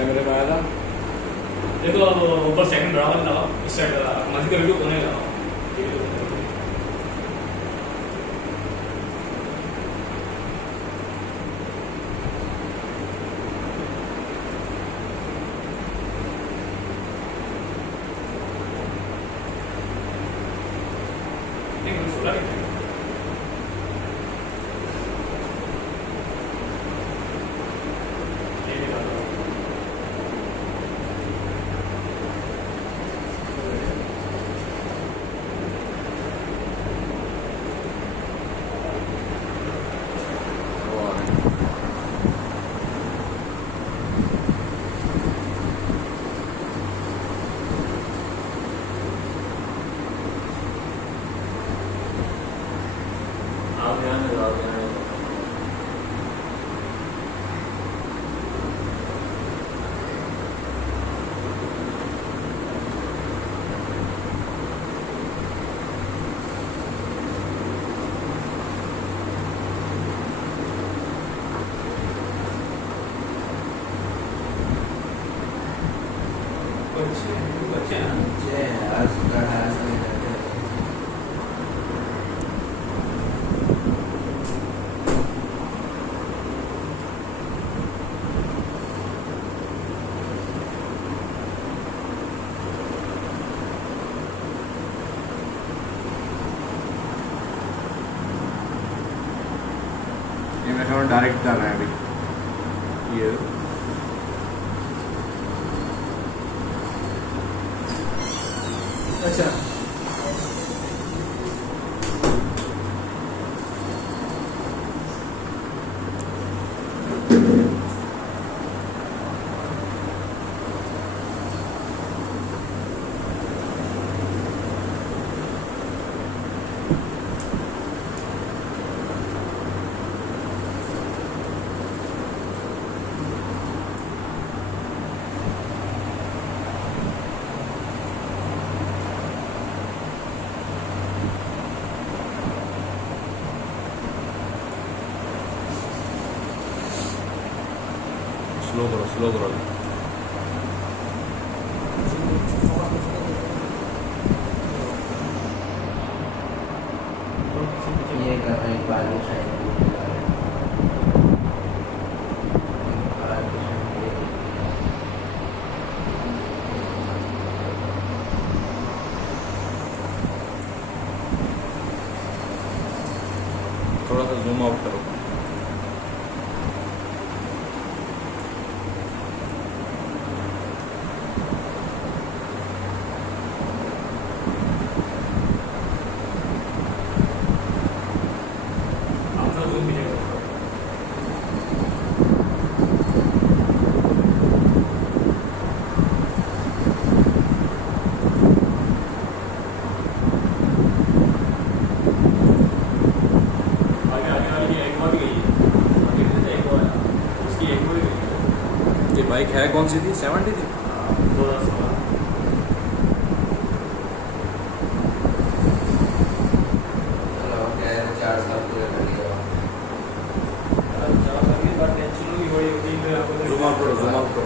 कैमरे में आया था। देखो अब ऊपर सेकंड बराबर लगाओ, इस साइड मस्जिद का वीडियो कोने लगाओ। डायरेक्ट कर रहे हैं अभी ये। अच्छा स्लो करो। ये कर रहे हैं बालू साइड थोड़ा सा जूम आउट करो। बाइक है कौन सी थी? 70 थी। जूम आउट करो।